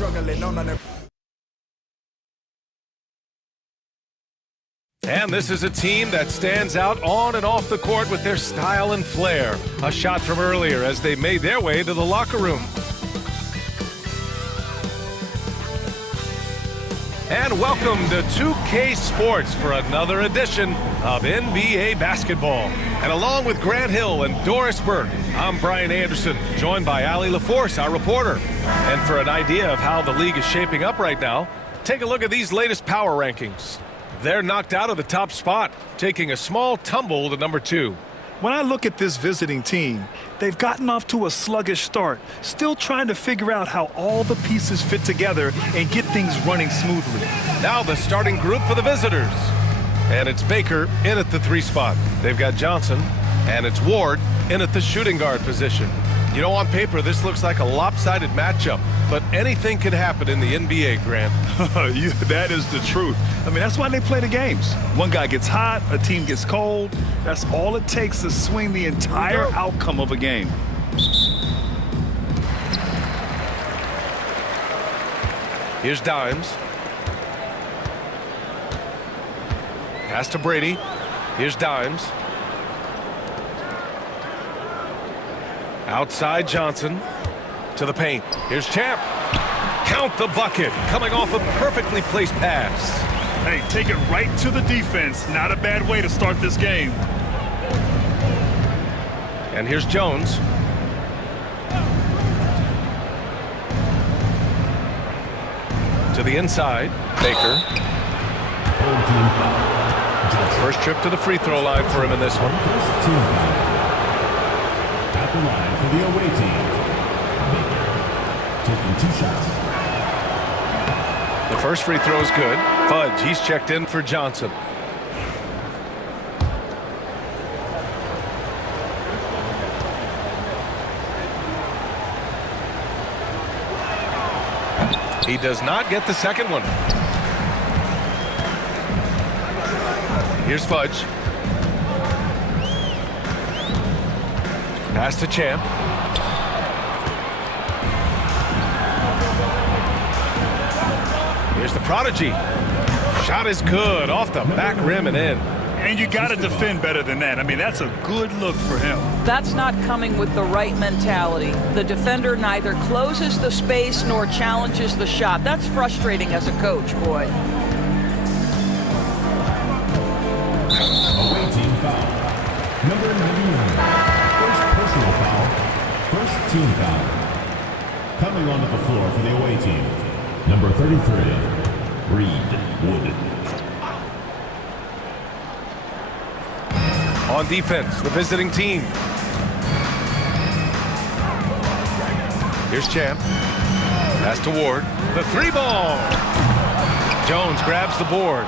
struggling on the. And this is a team that stands out on and off the court with their style and flair. A shot from earlier as they made their way to the locker room. And welcome to 2K Sports for another edition of NBA basketball. And along with Grant Hill and Doris Burke, I'm Brian Anderson, joined by Allie LaForce, our reporter. And for an idea of how the league is shaping up right now, take a look at these latest power rankings. They're knocked out of the top spot, taking a small tumble to number 2. When I look at this visiting team, they've gotten off to a sluggish start, still trying to figure out how all the pieces fit together and get things running smoothly. Now the starting group for the visitors. And it's Baker in at the 3 spot. They've got Johnson, and it's Ward in at the shooting guard position. You know, on paper, this looks like a lopsided matchup, but anything can happen in the NBA, Grant. That is the truth. I mean, that's why they play the games. One guy gets hot, a team gets cold. That's all it takes to swing the entire outcome of a game. Here's Dimes. Pass to Brady. Here's Dimes. Outside Johnson to the paint. Here's Champ. Count the bucket, coming off a perfectly placed pass. Hey, take it right to the defense. Not a bad way to start this game. And here's Jones. To the inside, Baker. First trip to the free throw line for him in this one. At the line for the away team, Baker taking 2 shots. The first free throw is good. Fudge, he's checked in for Johnson. He does not get the second one. Here's Fudge. Pass to Champ. Here's the prodigy. Shot is good off the back rim and in. And you got to defend better than that. I mean, that's a good look for him. That's not coming with the right mentality. The defender neither closes the space nor challenges the shot. That's frustrating as a coach, boy. Away team foul. Number 99. First personal foul. First team foul. Coming onto the floor for the away team. Number 33. Reed Wood. On defense, the visiting team. Here's Champ. Pass to Ward. The 3 ball. Jones grabs the board.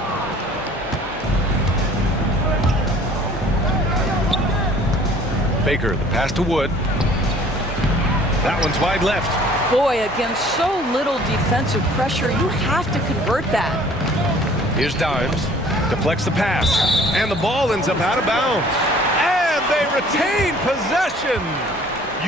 Baker, the pass to Wood. That one's wide left. Boy, against so little defensive pressure, you have to convert that. Here's Dimes. Deflects the pass. And the ball ends up out of bounds. And they retain possession.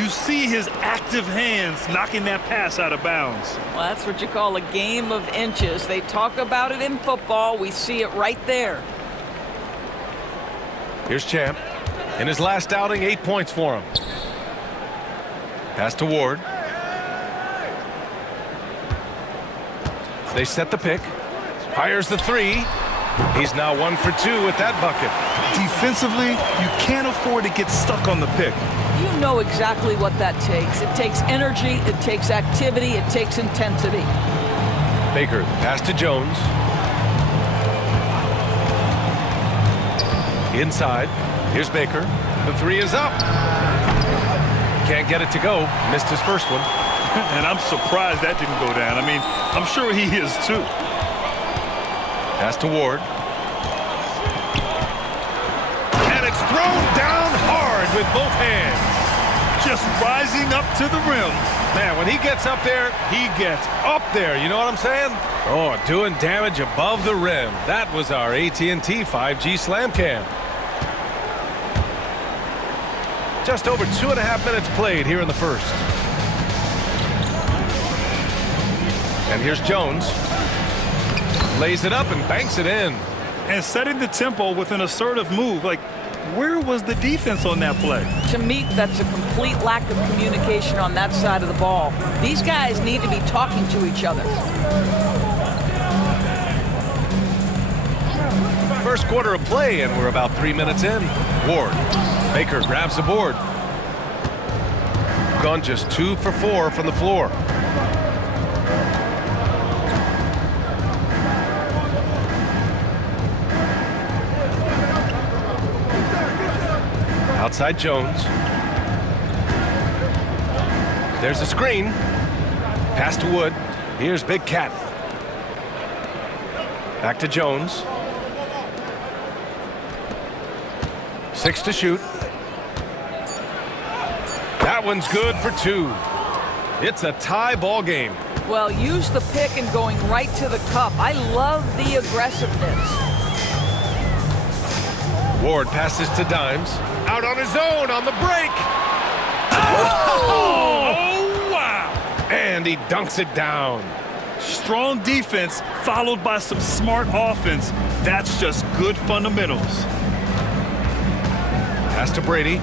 You see his active hands knocking that pass out of bounds. Well, that's what you call a game of inches. They talk about it in football. We see it right there. Here's Champ. In his last outing, 8 points for him. Pass to Ward. They set the pick. Fires the 3. He's now 1 for 2 with that bucket. Defensively, you can't afford to get stuck on the pick. You know exactly what that takes. It takes energy, it takes activity, it takes intensity. Baker, pass to Jones. Inside. Here's Baker. The 3 is up. Can't get it to go. Missed his first one. And I'm surprised that didn't go down. I mean, I'm sure he is too. Pass to Ward. And it's thrown down hard with both hands. Just rising up to the rim. Man, when he gets up there, he gets up there. You know what I'm saying? Oh, doing damage above the rim. That was our AT&T 5G Slam Cam. Just over 2.5 minutes played here in the first. And here's Jones. Lays it up and banks it in. And setting the tempo with an assertive move. Like, where was the defense on that play? To me, that's a complete lack of communication on that side of the ball. These guys need to be talking to each other. First quarter of play, and we're about 3 minutes in. Ward. Baker grabs the board. Gone just 2 for 4 from the floor. Outside Jones. There's a screen. Pass to Wood. Here's Big Cat. Back to Jones. 6 to shoot. That one's good for 2. It's a tie ball game. Well, use the pick and going right to the cup. I love the aggressiveness. Ward passes to Dimes. Out on his own on the break. Oh, wow. And he dunks it down. Strong defense followed by some smart offense. That's just good fundamentals. Pass to Brady.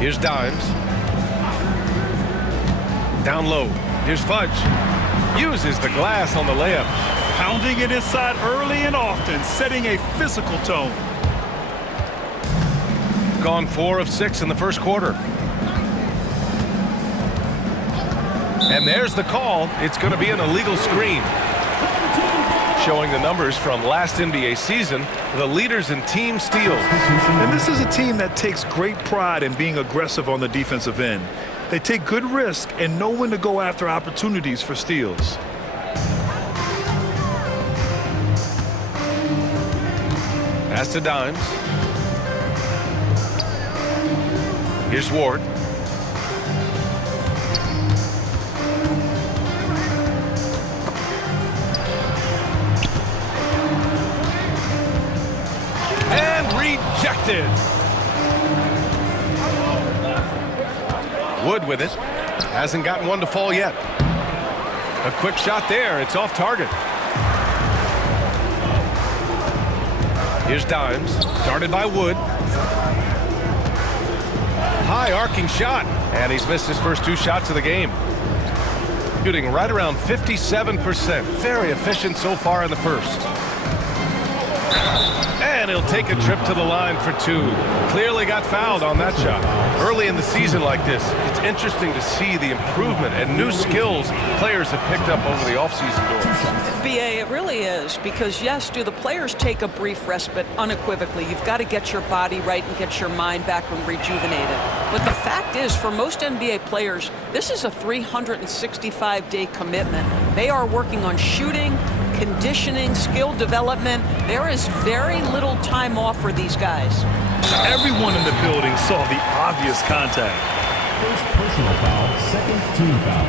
Here's Dimes. Down low. Here's Fudge. Uses the glass on the layup. Pounding it inside early and often, setting a physical tone. Gone 4 of 6 in the first quarter. And there's the call. It's going to be an illegal screen. Showing the numbers from last NBA season, the leaders in team steals. And this is a team that takes great pride in being aggressive on the defensive end. They take good risk and know when to go after opportunities for steals. Pass to Dimes. Here's Ward. And rejected. Wood with it. Hasn't gotten one to fall yet. A quick shot there. It's off target. Here's Dimes. Started by Wood. High arcing shot. And he's missed his first 2 shots of the game. Shooting right around 57%. Very efficient so far in the first. And he'll take a trip to the line for 2. Clearly got fouled on that shot. Early in the season like this, it's interesting to see the improvement and new skills players have picked up over the offseason doors. BA, it really is, because yes, do the players take a brief respite? Unequivocally. You've got to get your body right and get your mind back and rejuvenated. But the fact is, for most NBA players, this is a 365-day commitment. They are working on shooting, conditioning, skill development. There is very little time off for these guys. Everyone in the building saw the obvious contact. First personal foul, second team foul.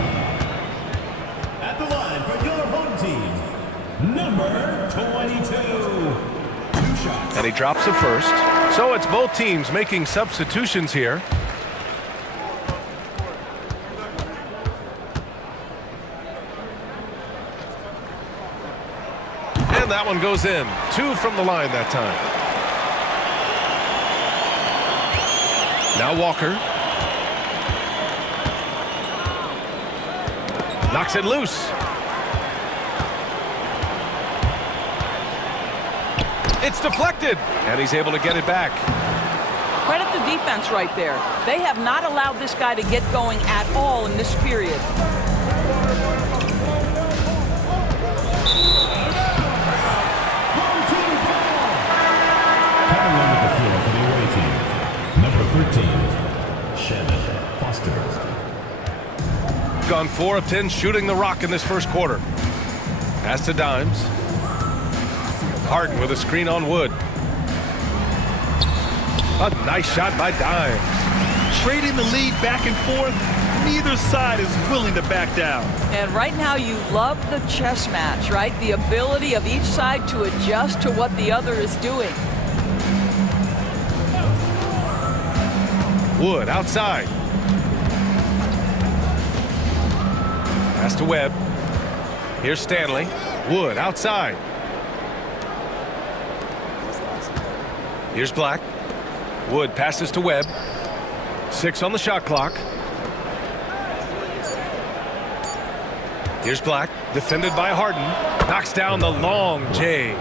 At the line for your home team, number 22. 2 shots. And he drops it first. So it's both teams making substitutions here. And that one goes in. 2 from the line that time. Now Walker. Knocks it loose. It's deflected. And he's able to get it back. Credit the defense right there. They have not allowed this guy to get going at all in this period. Coming onto the floor for the away team, number 13, Shannon Foster. Gone 4 of 10 shooting the rock in this first quarter. Pass to Dimes. Harden with a screen on Wood. A nice shot by Dimes. Trading the lead back and forth, neither side is willing to back down. And right now you love the chess match, right? The ability of each side to adjust to what the other is doing. Wood outside. Pass to Webb. Here's Stanley. Wood outside. Here's Black. Wood passes to Webb. 6 on the shot clock. Here's Black, defended by Harden. Knocks down the long J.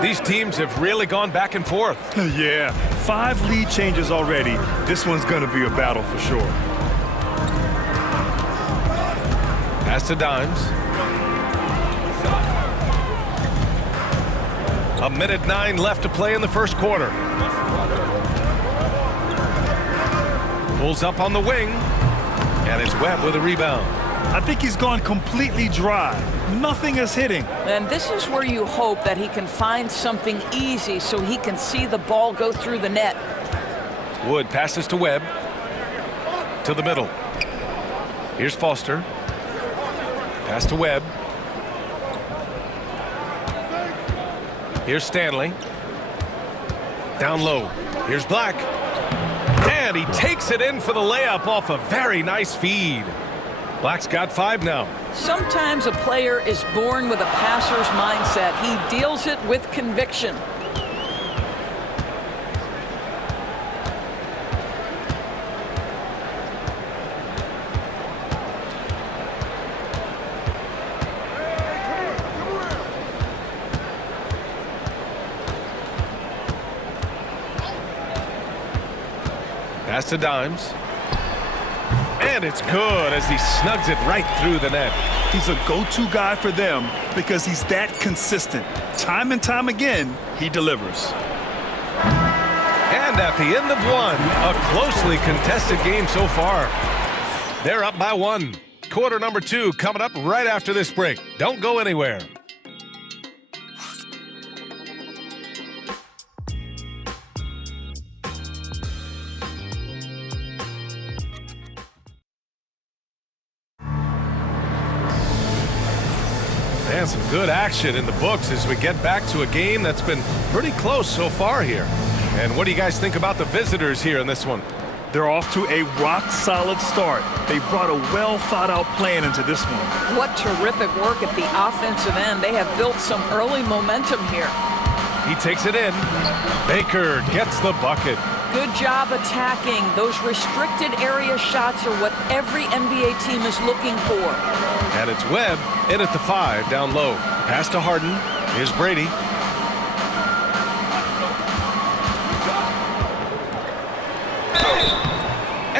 These teams have really gone back and forth. Yeah, 5 lead changes already. This one's going to be a battle for sure. Pass to Dimes. 1:09 left to play in the first quarter. Pulls up on the wing, and it's Webb with a rebound. I think he's gone completely dry. Nothing is hitting. And this is where you hope that he can find something easy so he can see the ball go through the net. Wood passes to Webb. To the middle. Here's Foster. Pass to Webb. Here's Stanley. Down low. Here's Black. And he takes it in for the layup off a very nice feed. Black's got 5 now. Sometimes a player is born with a passer's mindset. He deals it with conviction. Pass to Dimes. And it's good as he snugs it right through the net. He's a go-to guy for them because he's that consistent. Time and time again, he delivers. And at the end of 1, a closely contested game so far. They're up by 1. Quarter number 2 coming up right after this break. Don't go anywhere. And some good action in the books as we get back to a game that's been pretty close so far here. And what do you guys think about the visitors here in this one? They're off to a rock-solid start. They brought a well-thought-out plan into this one. What terrific work at the offensive end. They have built some early momentum here. He takes it in. Baker gets the bucket. Good job attacking. Those restricted area shots are what every NBA team is looking for. And it's Webb in at the 5 down low. Pass to Harden. Here's Brady.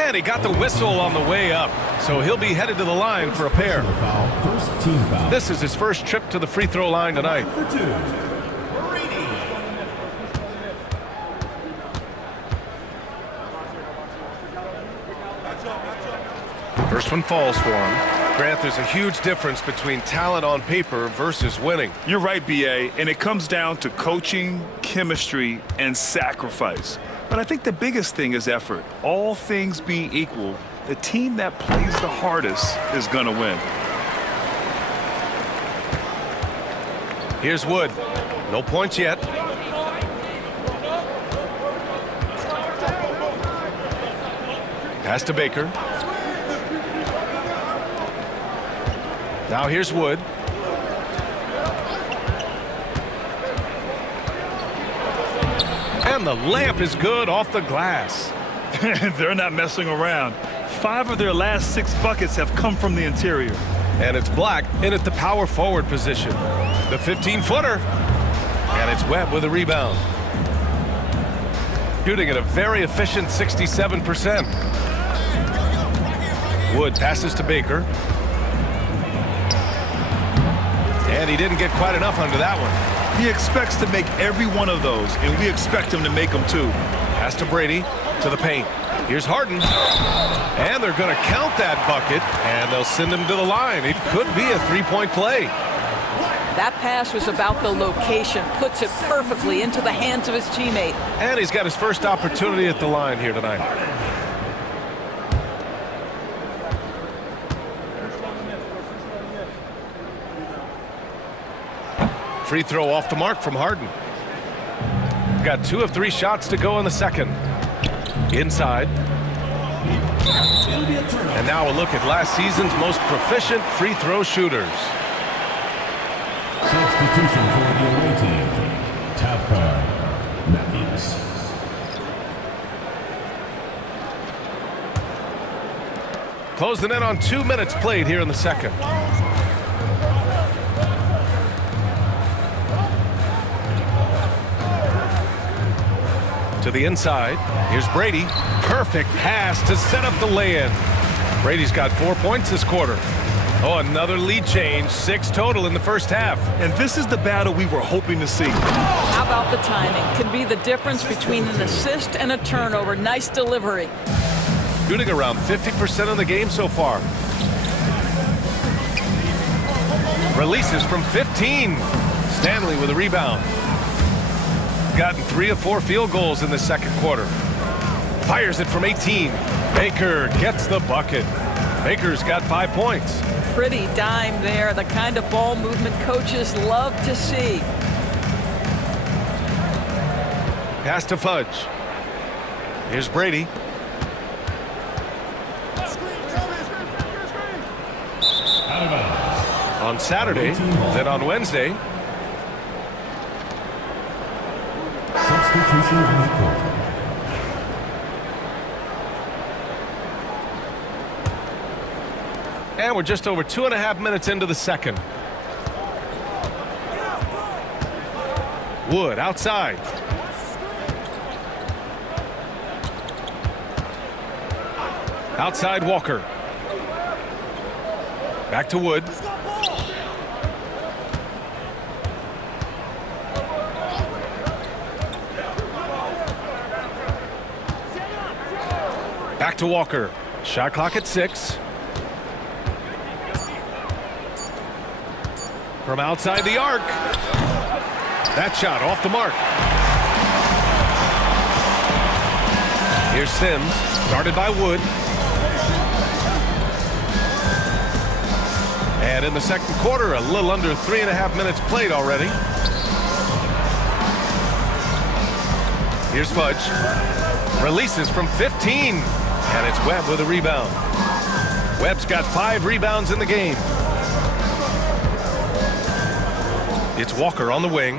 And he got the whistle on the way up. So he'll be headed to the line for a pair. First team foul. This is his first trip to the free throw line tonight. For 2. Brady. First one falls for him. Grant, there's a huge difference between talent on paper versus winning. You're right, B.A., and it comes down to coaching, chemistry, and sacrifice. But I think the biggest thing is effort. All things being equal, the team that plays the hardest is going to win. Here's Wood. No points yet. Pass to Baker. Now here's Wood. And the layup is good off the glass. They're not messing around. 5 of their last 6 buckets have come from the interior. And it's Black in at the power forward position. The 15-footer. And it's Webb with a rebound. Shooting at a very efficient 67%. Wood passes to Baker. And he didn't get quite enough under that one. He expects to make every one of those, and we expect him to make them too. Pass to Brady, to the paint. Here's Harden. And they're going to count that bucket, and they'll send him to the line. It could be a three-point play. That pass was about the location, puts it perfectly into the hands of his teammate. And he's got his first opportunity at the line here tonight. Free throw off the mark from Harden. Got 2 of 3 shots to go in the second. Inside. And now a look at last season's most proficient free throw shooters. Substitution for the away team. Tavkar Matthews. Closing in on 2 minutes played here in the second. To the inside. Here's Brady. Perfect pass to set up the lay-in. Brady's got 4 points this quarter. Oh, another lead change. 6 total in the first half. And this is the battle we were hoping to see. How about the timing? Can be the difference between an assist and a turnover. Nice delivery. Shooting around 50% of the game so far. Releases from 15. Stanley with a rebound. Gotten 3 of 4 field goals in the second quarter. Fires it from 18. Baker gets the bucket. Baker's got 5 points. Pretty dime there. The kind of ball movement coaches love to see. Pass to Fudge. Here's Brady. Out of bounds. On Saturday, then on Wednesday. Substitution on the court. And we're just over 2.5 minutes into the second. Wood outside. Outside Walker. Back to Wood. Back to Walker. Shot clock at 6. From outside the arc. That shot off the mark. Here's Sims. Started by Wood. And in the second quarter, a little under 3.5 minutes played already. Here's Fudge. Releases from 15. And it's Webb with a rebound. Webb's got 5 rebounds in the game. It's Walker on the wing.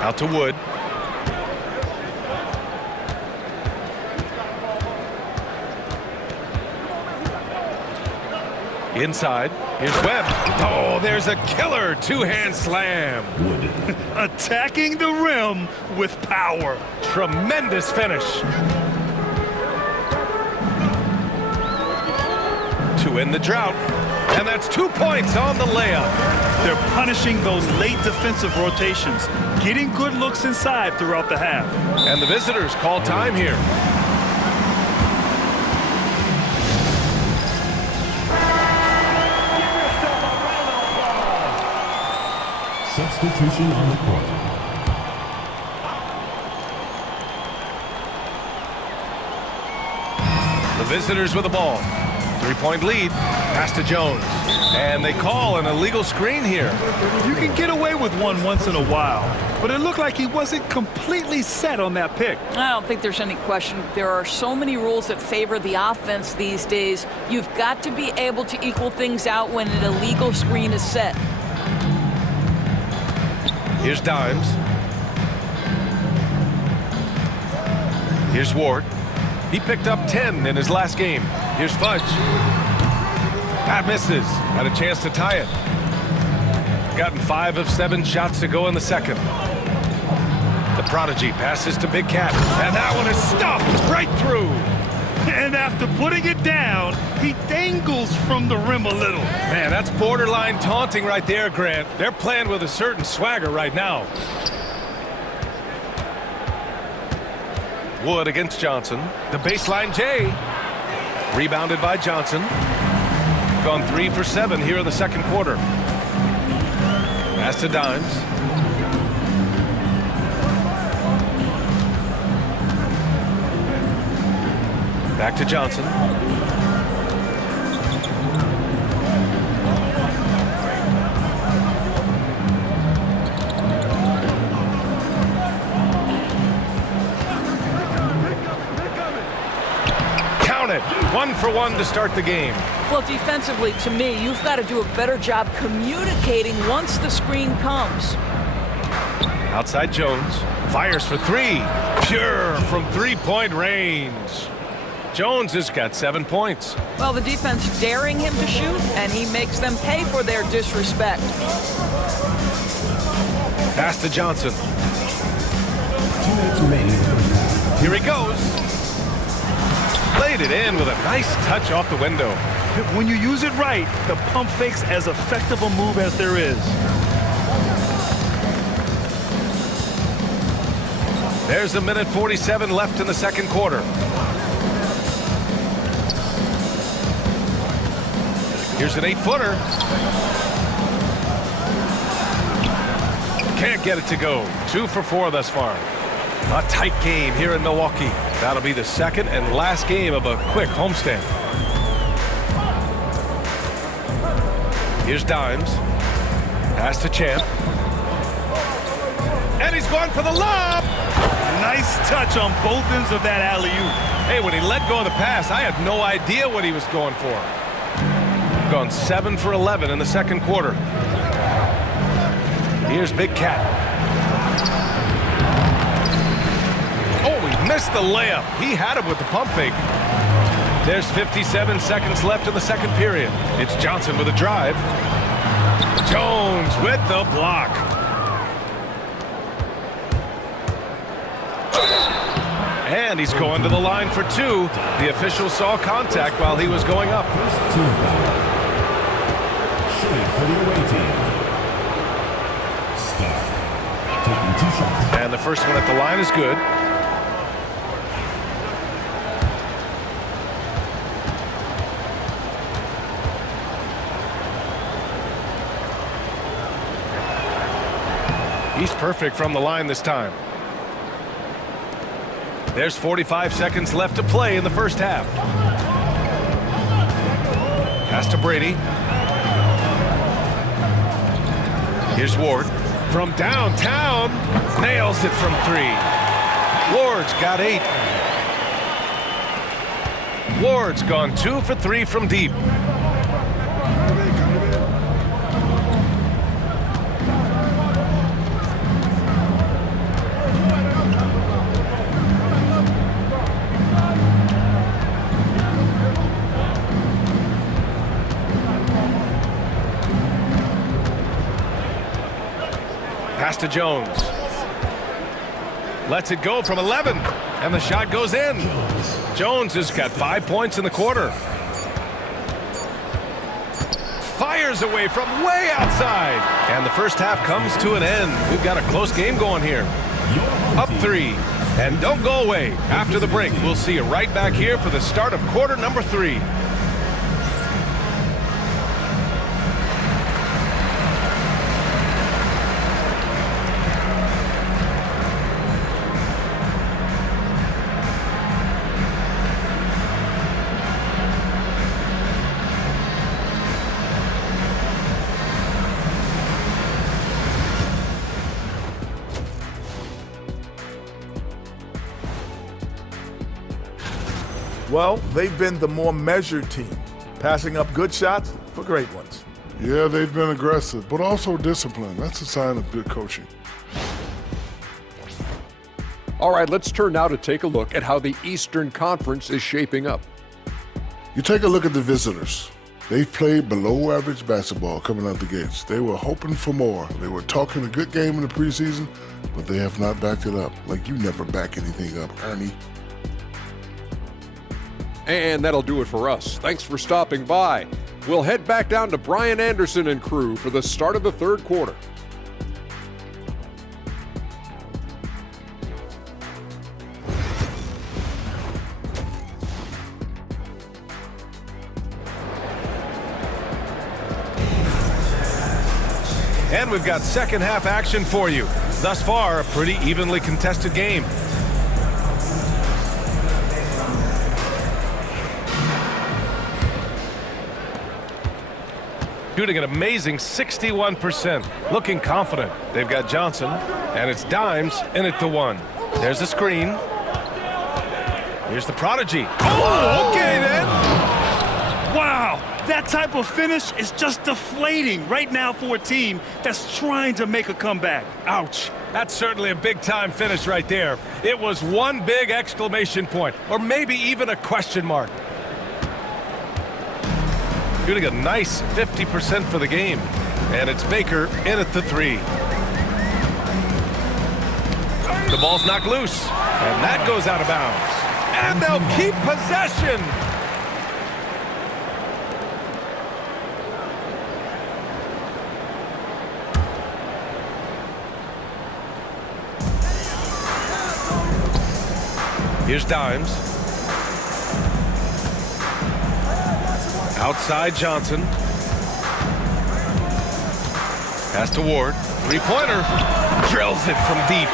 Out to Wood. Inside. Here's Webb. Oh, there's a killer 2-hand slam. Wood. Attacking the rim with power. Tremendous finish. To end the drought. And that's 2 points on the layup. They're punishing those late defensive rotations, getting good looks inside throughout the half. And the visitors call time here. Substitution on the court. The visitors with the ball. 3-point lead. Pass to Jones. And they call an illegal screen here. You can get away with one once in a while, but it looked like he wasn't completely set on that pick. I don't think there's any question. There are so many rules that favor the offense these days. You've got to be able to equal things out when an illegal screen is set. Here's Dimes. Here's Ward. He picked up 10 in his last game. Here's Fudge. Pat misses. Had a chance to tie it. Gotten 5 of 7 shots to go in the second. The prodigy passes to Big Cat. And that one is stuffed right through. And after putting it down, he dangles from the rim a little. Man, that's borderline taunting right there, Grant. They're playing with a certain swagger right now. Wood against Johnson. The baseline J. Rebounded by Johnson. Gone 3 for 7 here in the second quarter. Pass to Dimes. Back to Johnson. it. 1 for 1 to start the game. Well, defensively, to me, you've got to do a better job communicating once the screen comes. Outside Jones. Fires for 3. Pure from three-point range. Jones has got 7 points. Well, the defense daring him to shoot, and he makes them pay for their disrespect. Pass to Johnson. 2 minutes remaining in the first half. Here he goes. Played it in with a nice touch off the window. When you use it right, the pump fake's as effective a move as there is. There's 1:47 left in the second quarter. Here's an 8-footer. Can't get it to go. 2 for 4 thus far. A tight game here in Milwaukee. That'll be the second and last game of a quick homestand. Here's Dimes. Pass to Champ. And he's going for the lob. Nice touch on both ends of that alley-oop. Hey, when he let go of the pass, I had no idea what he was going for. Gone 7 for 11 in the second quarter. Here's Big Cat. Oh, he missed the layup. He had it with the pump fake. There's 57 seconds left in the second period. It's Johnson with a drive. Jones with the block. And he's going to the line for 2. The official saw contact while he was going up. First team foul. Shooting for the away team. Stark. Taking 2 shots. And the first one at the line is good. He's perfect from the line this time. There's 45 seconds left to play in the first half. Pass to Brady. Here's Ward. From downtown. Nails it from 3. Ward's got 8. Ward's gone 2 for 3 from deep. Pass to Jones. Lets it go from 11. And the shot goes in. Jones has got 5 points in the quarter. Fires away from way outside. And the first half comes to an end. We've got a close game going here. Up 3. And don't go away. After the break, we'll see you right back here for the start of quarter number 3. Well, they've been the more measured team, passing up good shots for great ones. Yeah, they've been aggressive, but also disciplined. That's a sign of good coaching. All right, let's turn now to take a look at how the Eastern Conference is shaping up. You take a look at the visitors. They've played below average basketball coming out the gates. They were hoping for more. They were talking a good game in the preseason, but they have not backed it up. Like you never back anything up, Ernie. And that'll do it for us. Thanks for stopping by. We'll head back down to Brian Anderson and crew for the start of the third quarter. And we've got second half action for you. Thus far, a pretty evenly contested game. Shooting an amazing 61%. Looking confident. They've got Johnson, and it's Dimes in it to 1. There's a screen. Here's the prodigy. Oh, okay then. Wow, that type of finish is just deflating right now for a team that's trying to make a comeback. Ouch. That's certainly a big-time finish right there. It was one big exclamation point, or maybe even a question mark. Shooting a nice 50% for the game. And it's Baker in at the 3. The ball's knocked loose, and that goes out of bounds. And they'll keep possession. Here's Dimes. Outside Johnson. Pass to Ward. Three-pointer. Drills it from deep.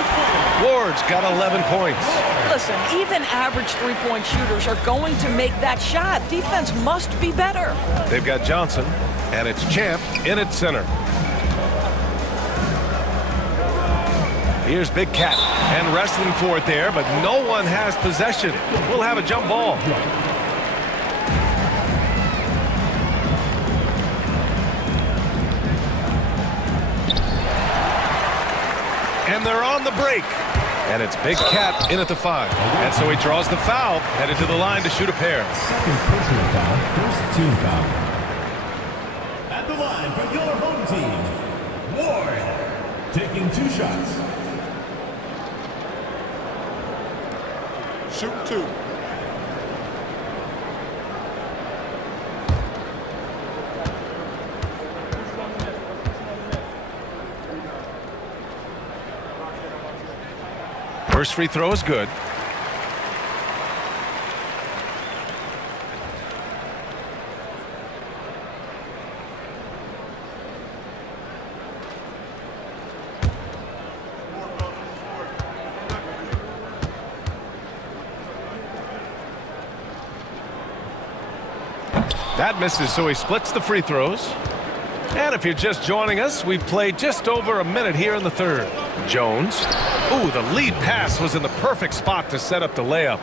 Ward's got 11 points. Listen, even average three-point shooters are going to make that shot. Defense must be better. They've got Johnson, and it's Champ in at center. Here's Big Cat, and wrestling for it there, but no one has possession. We'll have a jump ball. And they're on the break. And it's Big Cat in at the 5. And so he draws the foul, headed to the line to shoot a pair. Second personal foul, first team foul. At the line for your home team, Ward, taking 2 shots. Shoot 2. First free throw is good. That misses, so he splits the free throws. And if you're just joining us, we've played just over a minute here in the third. Jones. Ooh, the lead pass was in the perfect spot to set up the layup.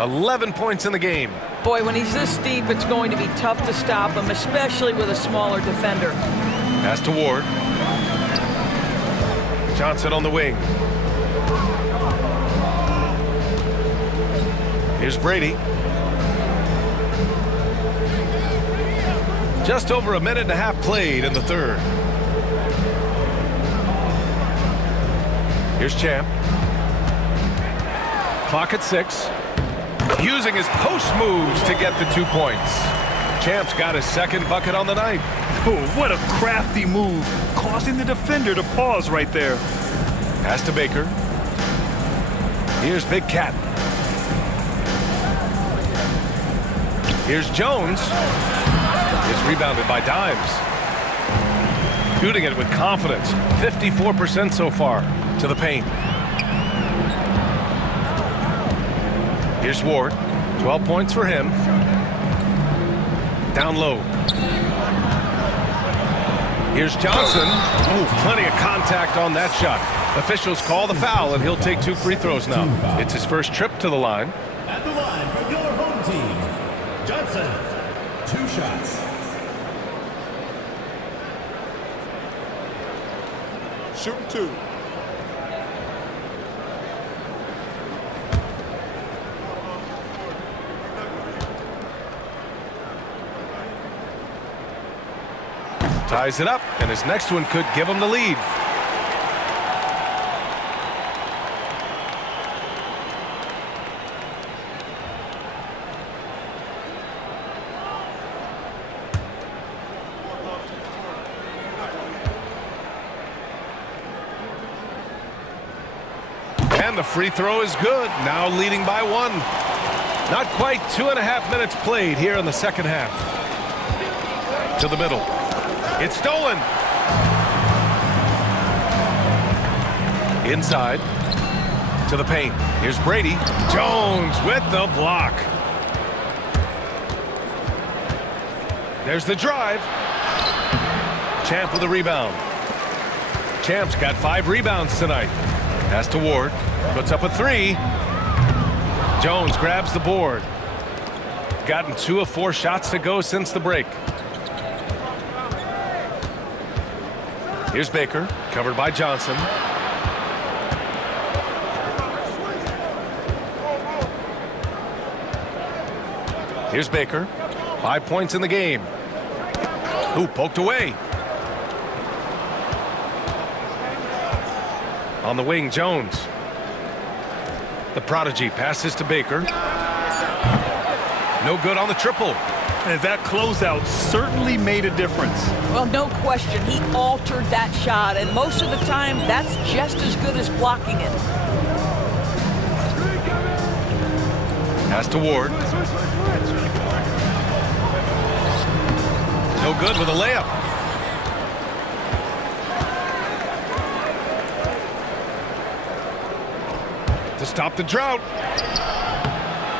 11 points in the game. Boy, when he's this deep, it's going to be tough to stop him, especially with a smaller defender. Pass to Ward. Johnson on the wing. Here's Brady. Just over a minute and a half played in the third. Here's Champ. Clock at 6. Using his post moves to get the 2 points. Champ's got his second bucket on the night. Oh, what a crafty move, causing the defender to pause right there. Pass to Baker. Here's Big Cat. Here's Jones. It's rebounded by Dimes. Shooting it with confidence. 54% so far. To the paint. Here's Ward. 12 points for him. Down low. Here's Johnson. Ooh, plenty of contact on that shot. Officials call the foul, and he'll take 2 free throws now. It's his first trip to the line. At the line for your home team, Johnson, 2 shots. Shoot 2. Ties it up, and his next one could give him the lead. And the free throw is good, now leading by 1. Not quite 2.5 minutes played here in the second half. To the middle. It's stolen. Inside. To the paint. Here's Brady. Jones with the block. There's the drive. Champ with a rebound. Champ's got 5 rebounds tonight. Pass to Ward. Puts up a 3. Jones grabs the board. Gotten 2 of 4 shots to go since the break. Here's Baker, covered by Johnson. Here's Baker. 5 points in the game. Ooh, poked away. On the wing, Jones. The prodigy passes to Baker. No good on the triple. And that closeout certainly made a difference. Well, no question. He altered that shot, and most of the time, that's just as good as blocking it. Pass to Ward. No good with a layup. To stop the drought.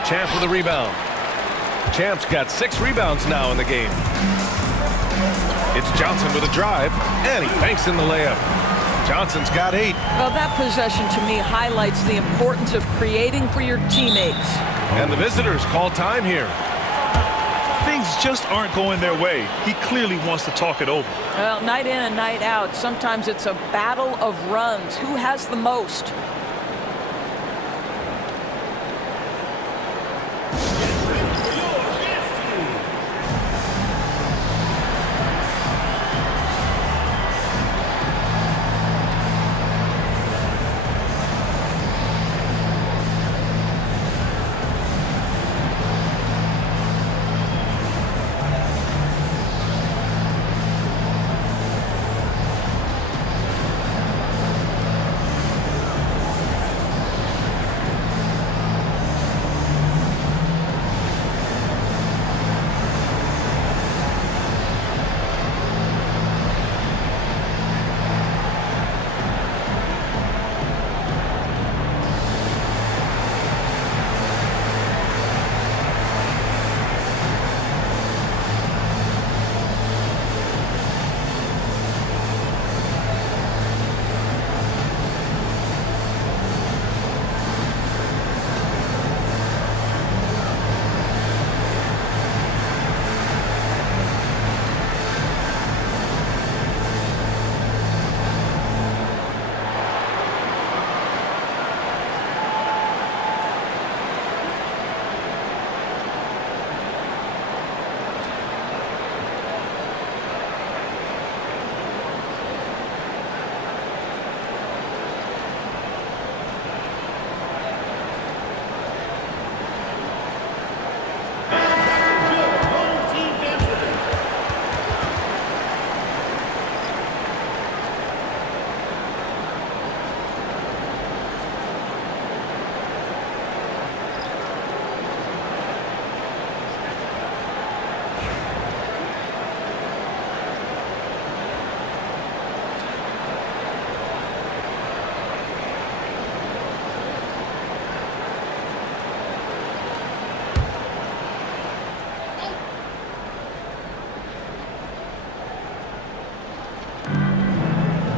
Champ with a rebound. Champ's got 6 rebounds now in the game. It's Johnson with a drive, and he banks in the layup. Johnson's got 8. Well, that possession to me highlights the importance of creating for your teammates. And the visitors call time here. Things just aren't going their way. He clearly wants to talk it over. Well, night in and night out, sometimes it's a battle of runs. Who has the most?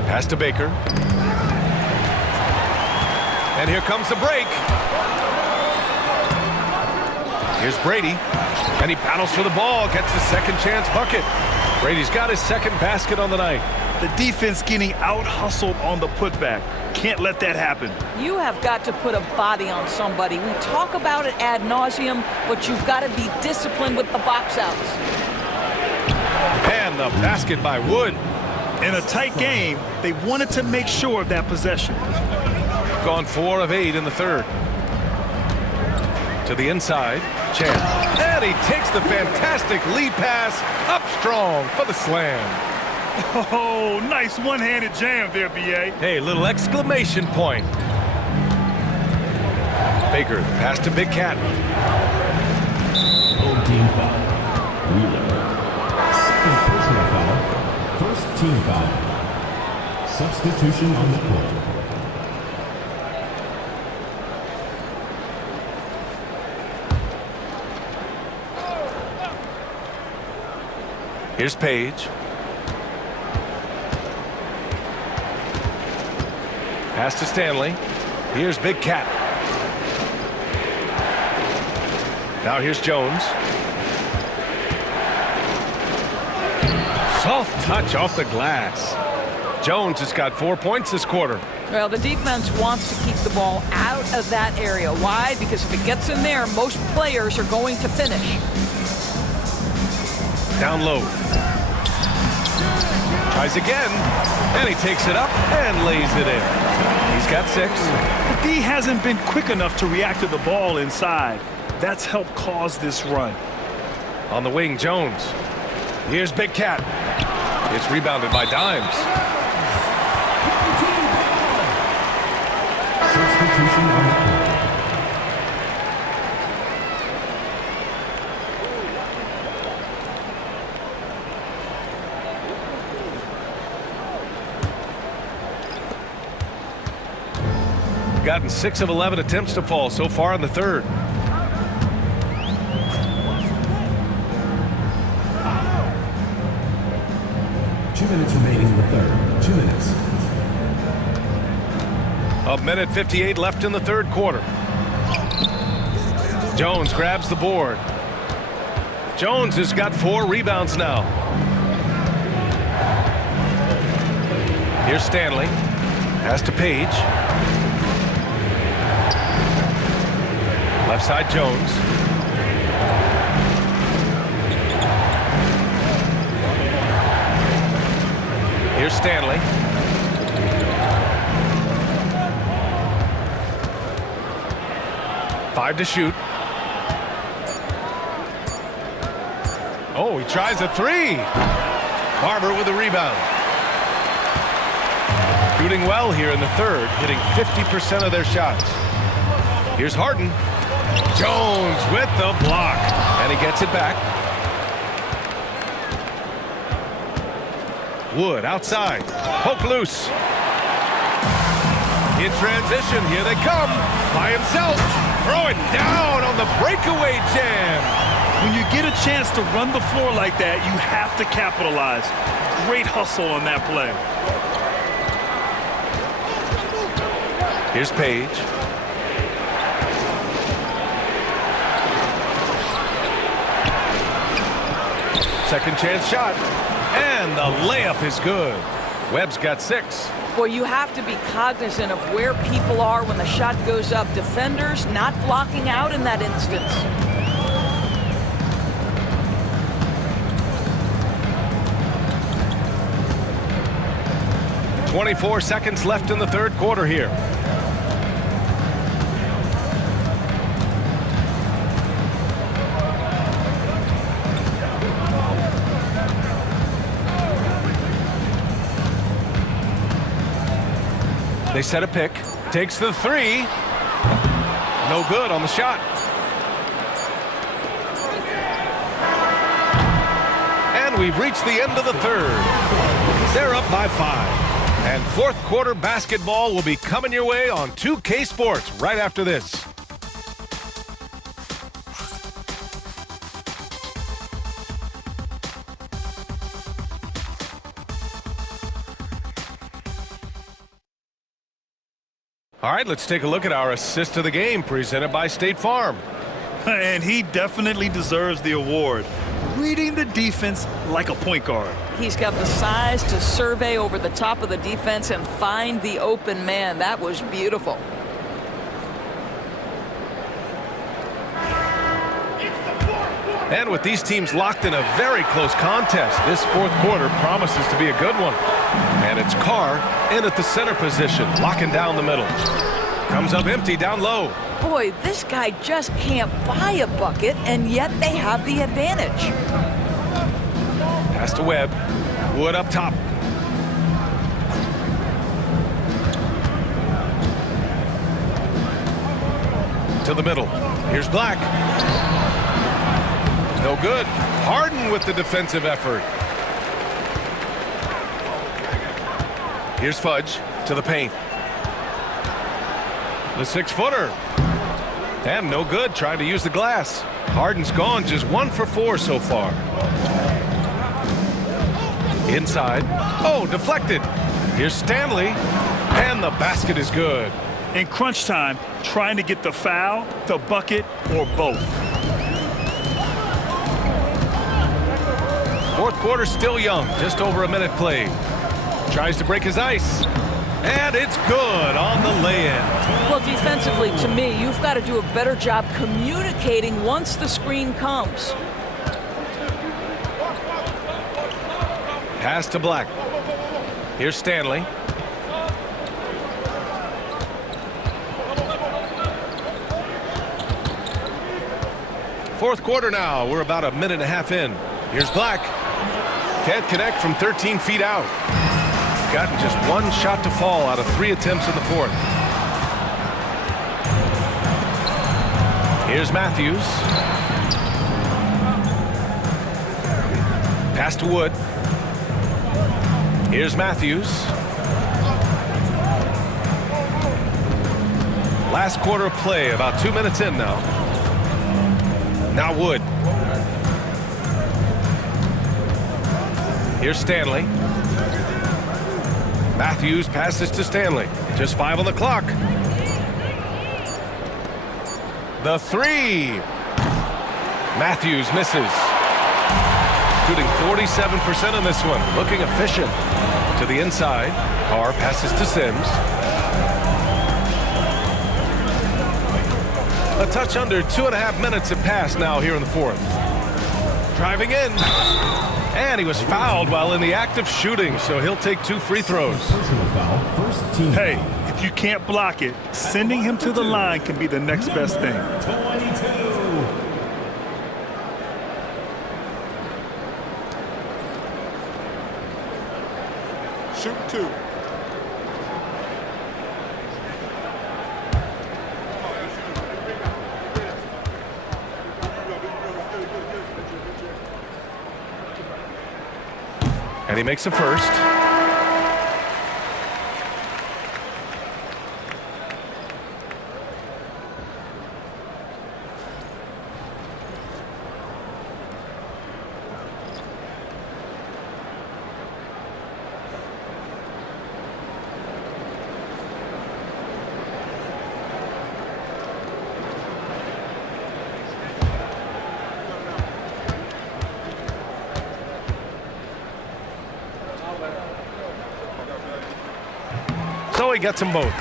Pass to Baker. And here comes the break. Here's Brady. And he battles for the ball, gets the second chance bucket. Brady's got his second basket on the night. The defense getting out-hustled on the putback. Can't let that happen. You have got to put a body on somebody. We talk about it ad nauseum, but you've got to be disciplined with the box outs. And the basket by Wood. In a tight game, they wanted to make sure of that possession. Gone 4 of 8 in the third. To the inside, Champ. And he takes the fantastic lead pass up strong for the slam. Oh, nice one-handed jam there, B.A. Hey, little exclamation point. Baker, pass to Big Cat. Home team foul. Wheeler. Second personal foul. First team foul. Substitution on the court. Here's Page. Pass to Stanley. Here's Big Cat. Now here's Jones. Soft touch off the glass. Jones has got 4 points this quarter. Well, the defense wants to keep the ball out of that area. Why? Because if it gets in there, most players are going to finish. Down low. Tries again, and he takes it up and lays it in. He's got 6. The D hasn't been quick enough to react to the ball inside. That's helped cause this run. On the wing, Jones. Here's Big Cat. It's rebounded by Dimes. Substitution on the court. Gotten 6 of 11 attempts to fall so far in the third. Two minutes remaining in the third. 2 minutes. A minute 58 left in the third quarter. Jones grabs the board. Jones has got 4 rebounds now. Here's Stanley. Pass to Page. Left side, Jones. Here's Stanley. Five to shoot. Oh, he tries a 3. Barber with a rebound. Shooting well here in the third, hitting 50% of their shots. Here's Harden. Jones with the block, and he gets it back. Wood outside, poke loose. In transition, here they come, by himself, throw it down on the breakaway jam. When you get a chance to run the floor like that, you have to capitalize. Great hustle on that play. Here's Page. Second chance shot, and the layup is good. Webb's got 6. Boy, you have to be cognizant of where people are when the shot goes up. Defenders not blocking out in that instance. .24 seconds left in the third quarter here. They set a pick. Takes the 3. No good on the shot. And we've reached the end of the third. They're up by 5. And fourth quarter basketball will be coming your way on 2K Sports right after this. All right, let's take a look at our assist of the game presented by State Farm. And he definitely deserves the award. Reading the defense like a point guard. He's got the size to survey over the top of the defense and find the open man. That was beautiful. And with these teams locked in a very close contest, this fourth quarter promises to be a good one. And it's Carr in at the center position, locking down the middle. Comes up empty down low. Boy, this guy just can't buy a bucket, and yet they have the advantage. Pass to Webb. Wood up top. To the middle. Here's Black. No good. Harden with the defensive effort. Here's Fudge to the paint. The 6-footer. And no good, trying to use the glass. Harden's gone, just 1 for 4 so far. Inside. Oh, deflected. Here's Stanley. And the basket is good. In crunch time, trying to get the foul, the bucket, or both. Fourth quarter still young, just over a minute played. Tries to break his ice. And it's good on the lay-in. Well, defensively, to me, you've got to do a better job communicating once the screen comes. Pass to Black. Here's Stanley. Fourth quarter now. We're about a minute and a half in. Here's Black. Can't connect from 13 feet out. Gotten just one shot to fall out of 3 attempts in the fourth. Here's Matthews. Pass to Wood. Here's Matthews. Last quarter of play, about 2 minutes in now. Now Wood. Here's Stanley. Matthews passes to Stanley. Just 5 on the clock. The 3. Matthews misses. Shooting 47% on this one. Looking efficient. To the inside. Carr passes to Sims. A touch under 2.5 minutes have passed now here in the fourth. Driving in. And he was fouled while in the act of shooting, so he'll take 2 free throws. Hey, if you can't block it, sending him to the line can be the next best thing. 22. Shoot 2. And he makes a first. So he gets them both.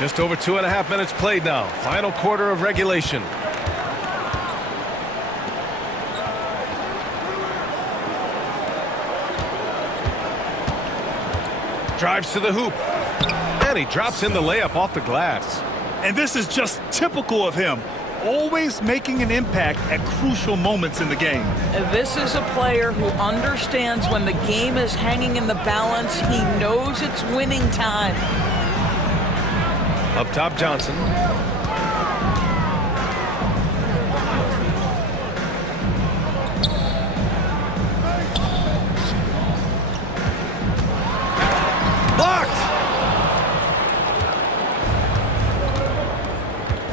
Just over 2.5 minutes played now. Final quarter of regulation. Drives to the hoop. And he drops in the layup off the glass. And this is just typical of him. Always making an impact at crucial moments in the game. This is a player who understands when the game is hanging in the balance. He knows it's winning time. Up top, Johnson. Blocked!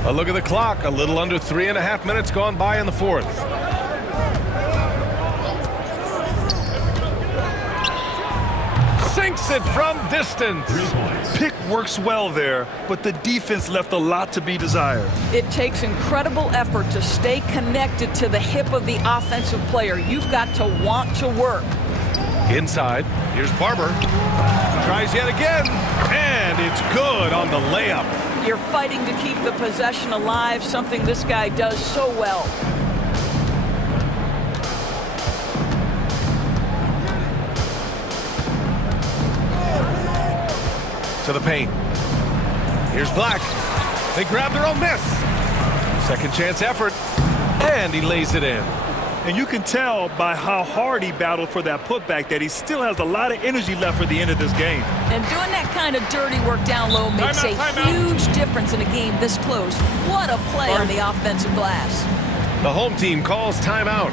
A look at the clock. A little under 3.5 minutes gone by in the fourth. Sinks it from distance. Pick works well there, but the defense left a lot to be desired. It takes incredible effort to stay connected to the hip of the offensive player. You've got to want to work. Inside, here's Barber. Tries yet again, and it's good on the layup. You're fighting to keep the possession alive, something this guy does so well. To the paint. Here's Black. They grab their own miss. Second chance effort, and he lays it in. And you can tell by how hard he battled for that putback that he still has a lot of energy left for the end of this game. And doing that kind of dirty work down low makes a huge difference in a game this close. What a play on the offensive glass. The home team calls timeout.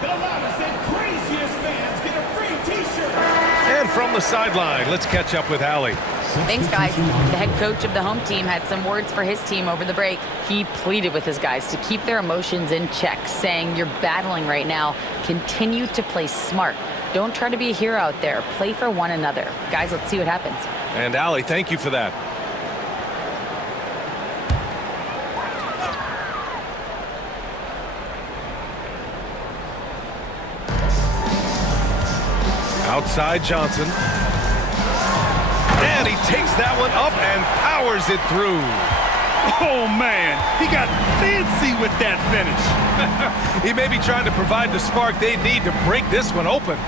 The loudest and craziest fans get a free t-shirt. And from the sideline, let's catch up with Allie. Thanks, guys. The head coach of the home team had some words for his team over the break. He pleaded with his guys to keep their emotions in check, saying, "You're battling right now. Continue to play smart. Don't try to be a hero out there. Play for one another." Guys, let's see what happens. And Allie, thank you for that. Outside Johnson. And he takes that one up and powers it through. Oh, man, he got fancy with that finish. He may be trying to provide the spark they need to break this one open.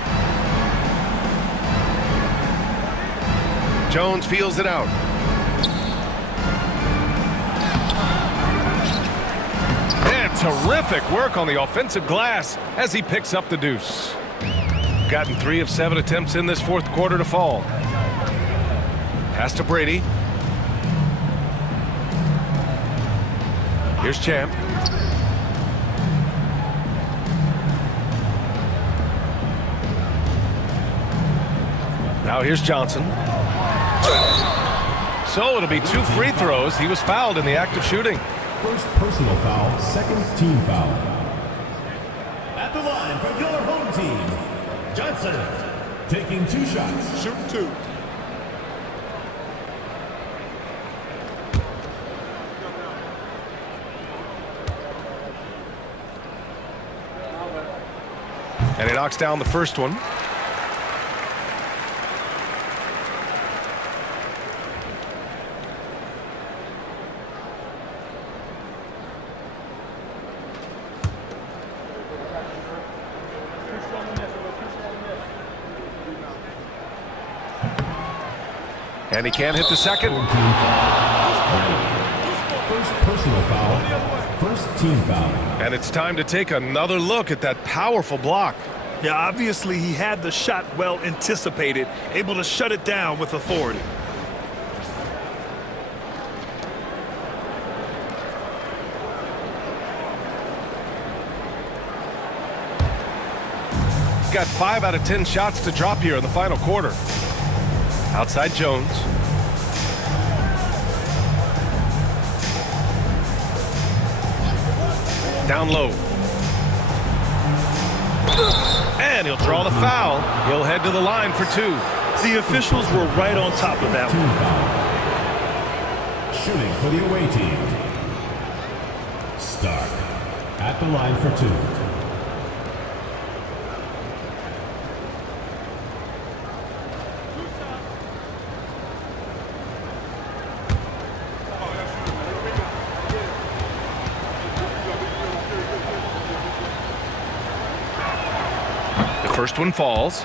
Jones feels it out. And terrific work on the offensive glass as he picks up the deuce. Gotten 3 of 7 attempts in this fourth quarter to fall. Pass to Brady. Here's Champ. Now here's Johnson. So it'll be 2 free throws. He was fouled in the act of shooting. First personal foul, second team foul. At the line for your home team, Johnson taking 2 shots. Shoot 2. And he knocks down the first one. And he can't hit the second. First personal foul, first team foul. And it's time to take another look at that powerful block. Yeah, obviously he had the shot well anticipated, able to shut it down with authority. He's got 5 out of 10 shots to drop here in the final quarter. Outside Jones. Down low. And he'll draw the foul. He'll head to the line for 2. The officials were right on top of that Team one. foul. Shooting for the away team. Stark at the line for 2. First one falls.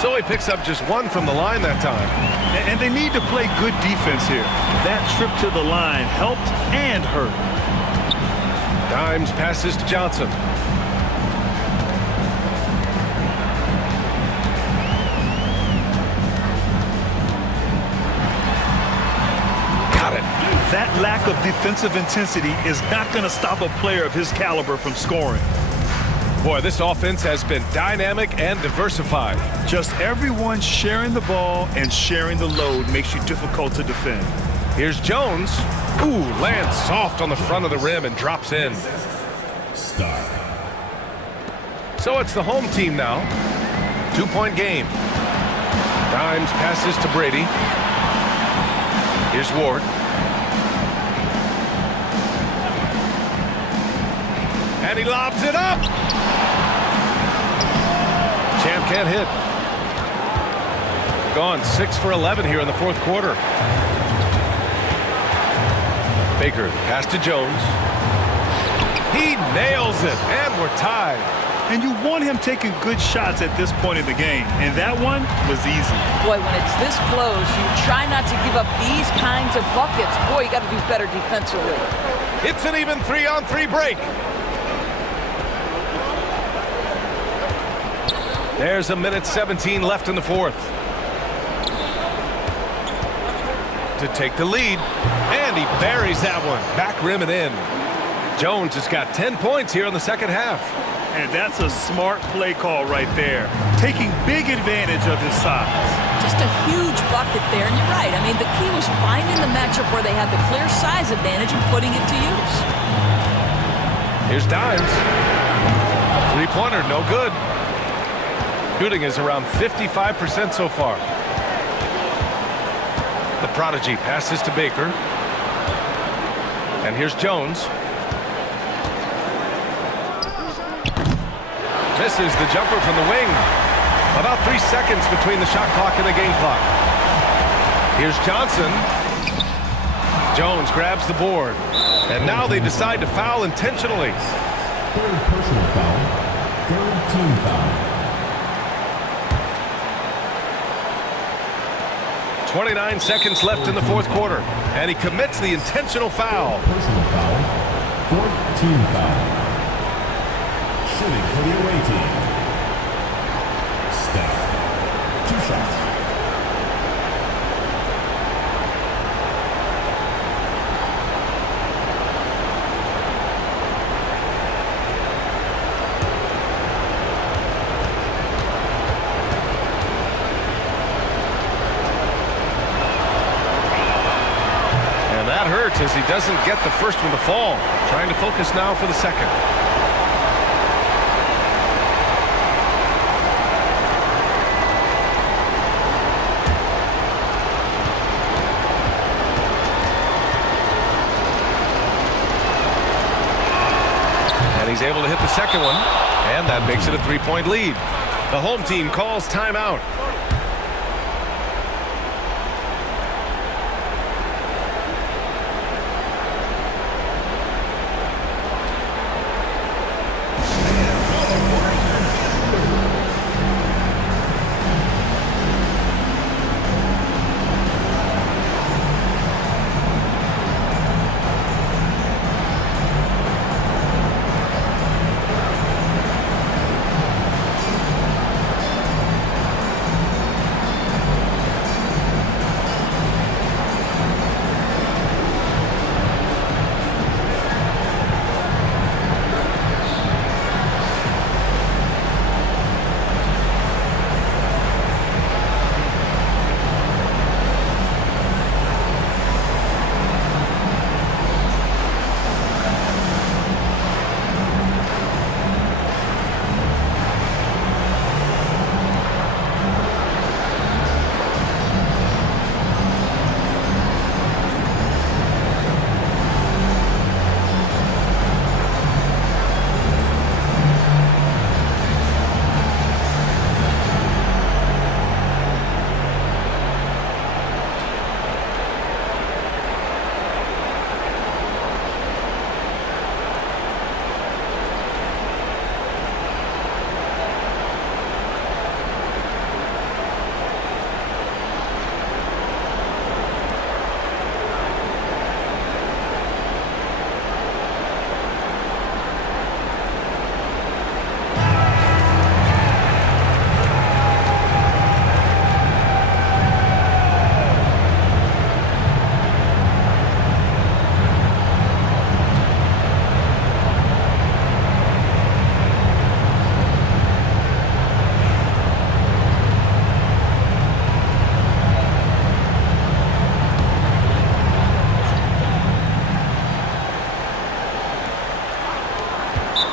So he picks up just 1 from the line that time. And they need to play good defense here. That trip to the line helped and hurt. Dimes passes to Johnson. Got it. That lack of defensive intensity is not going to stop a player of his caliber from scoring. Boy, this offense has been dynamic and diversified. Just everyone sharing the ball and sharing the load makes you difficult to defend. Here's Jones. Ooh, lands soft on the front of the rim and drops in. Stark. So it's the home team now. 2-point game. Dimes passes to Brady. Here's Ward. And he lobs it up. Champ can't hit. Gone 6 for 11 here in the fourth quarter. Baker, pass to Jones. He nails it, and we're tied. And you want him taking good shots at this point in the game. And that one was easy. Boy, when it's this close, you try not to give up these kinds of buckets. Boy, you got to do better defensively. It's an even 3-on-3 break. There's a minute 17 left in the fourth. To take the lead, and he buries that one. Back rim and in. Jones has got 10 points here in the second half. And that's a smart play call right there. Taking big advantage of his size. Just a huge bucket there, and you're right. I mean, the key was finding the matchup where they had the clear size advantage and putting it to use. Here's Dimes. Three-pointer, no good. Shooting is around 55% so far. The prodigy passes to Baker. And here's Jones. Misses the jumper from the wing. About 3 seconds between the shot clock and the game clock. Here's Johnson. Jones grabs the board. And now they decide to foul intentionally. Third personal foul. Third team foul. 29 seconds left in the fourth quarter. And he commits the intentional foul. Personal foul. Fourth team foul. Shooting for the away team. Steph. 2 shots. And that hurts as he doesn't get the first one to fall. Trying to focus now for the second. He's able to hit the second one, and that makes it a 3-point lead. The home team calls timeout.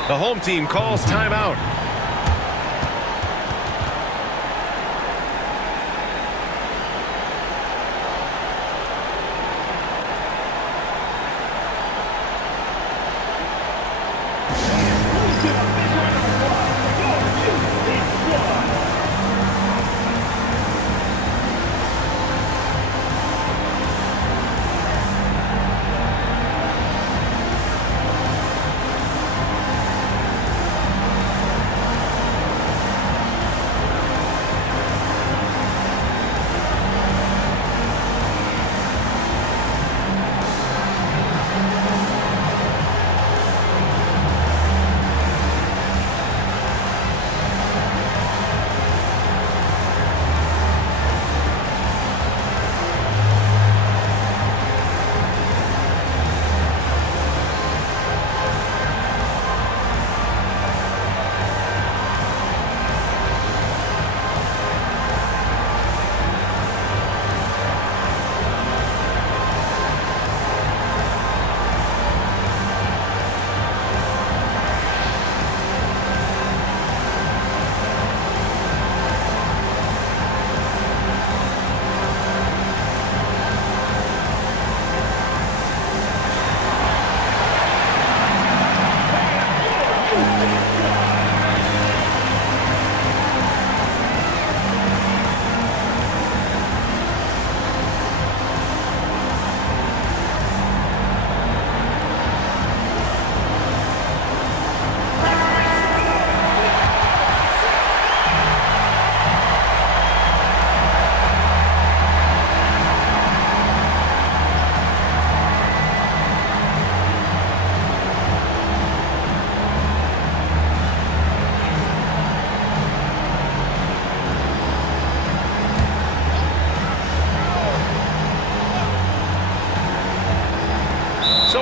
The home team calls timeout.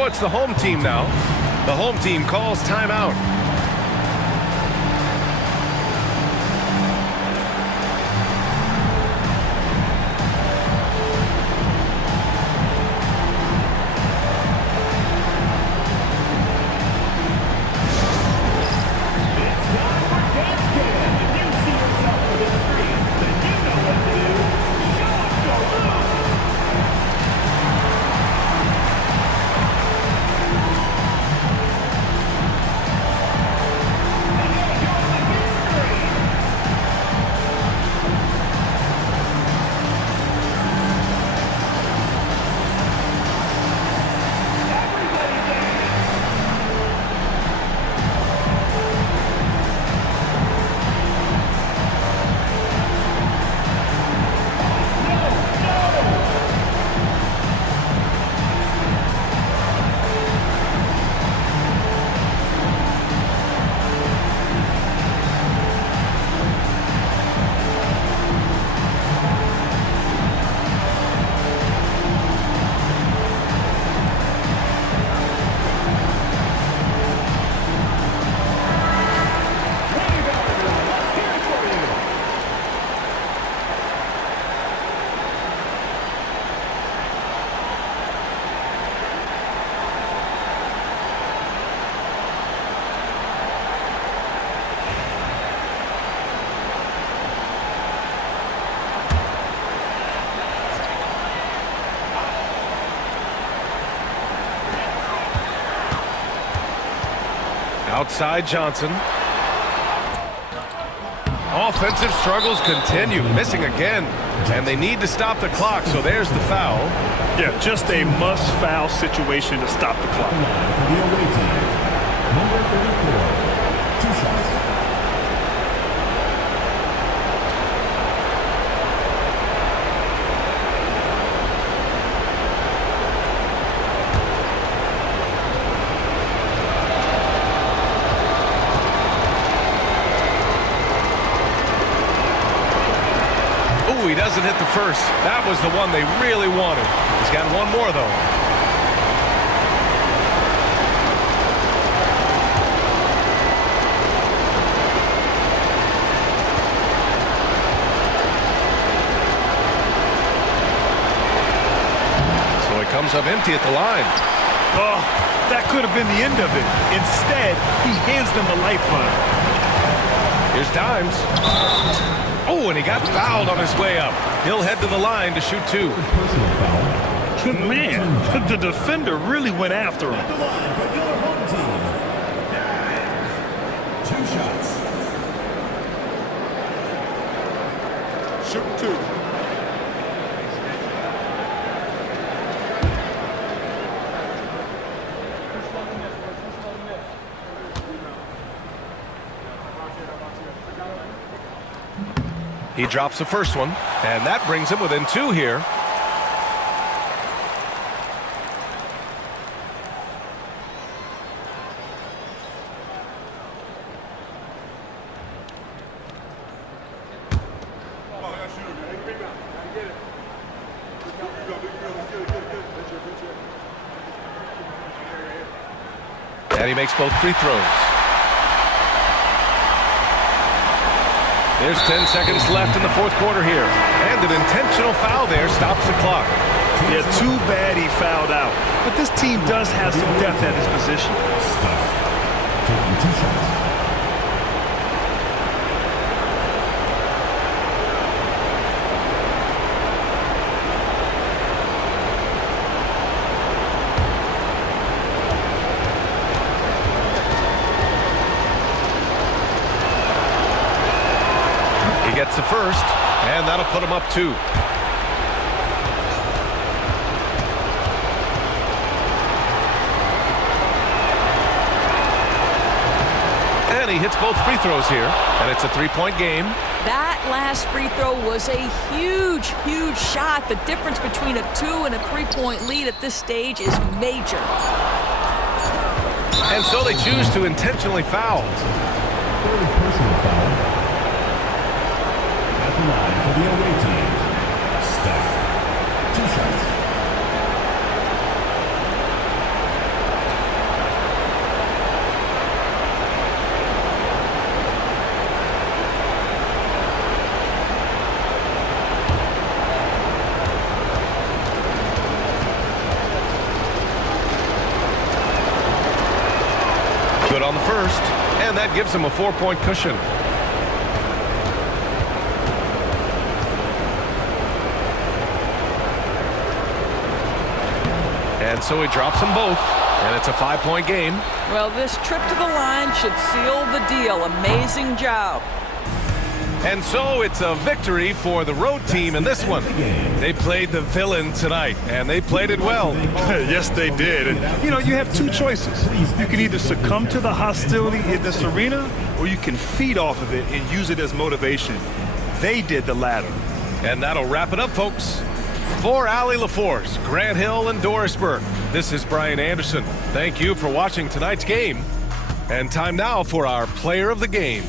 it's the home team now. The home team calls timeout. Outside Johnson. Offensive struggles continue, missing again. And they need to stop the clock, so there's the foul. Yeah, just a must-foul situation to stop the clock. For the away team, number 34, 2 shots. He doesn't hit the first. That was the one they really wanted. He's got one more, though. So he comes up empty at the line. Oh, that could have been the end of it. Instead, he hands them a lifeline. Here's Dimes. Oh, and he got fouled on his way up. He'll head to the line to shoot 2. Personal foul. Man, the defender really went after him. At the line for your home team. 2 shots. Shoot 2. He drops the first one, and that brings him within 2 here. And he makes both free throws. There's 10 seconds left in the 4th quarter here. And an intentional foul there stops the clock. Yeah, too bad he fouled out. But this team does have some depth at his position. Taking 2 shots. Gets the first, and that'll put him up 2. And he hits both free throws here, and it's a 3-point game. That last free throw was a huge, huge shot. The difference between a 2 and a 3-point lead at this stage is major. And so they choose to intentionally foul. Third personal foul. At the line for the away team. Steph. 2 shots. good on the first, and that gives him a 4-point cushion. And so he drops them both, and it's a 5-point game. Well, this trip to the line should seal the deal. Amazing job. And so it's a victory for the road team in this one. They played the villain tonight, and they played it well. Yes, they did. And, you know, you have two choices. You can either succumb to the hostility in this arena, or you can feed off of it and use it as motivation. They did the latter. And that'll wrap it up, folks. For Allie LaForce, Grant Hill, and Dorisburg, this is Brian Anderson. Thank you for watching tonight's game. And time now for our player of the game.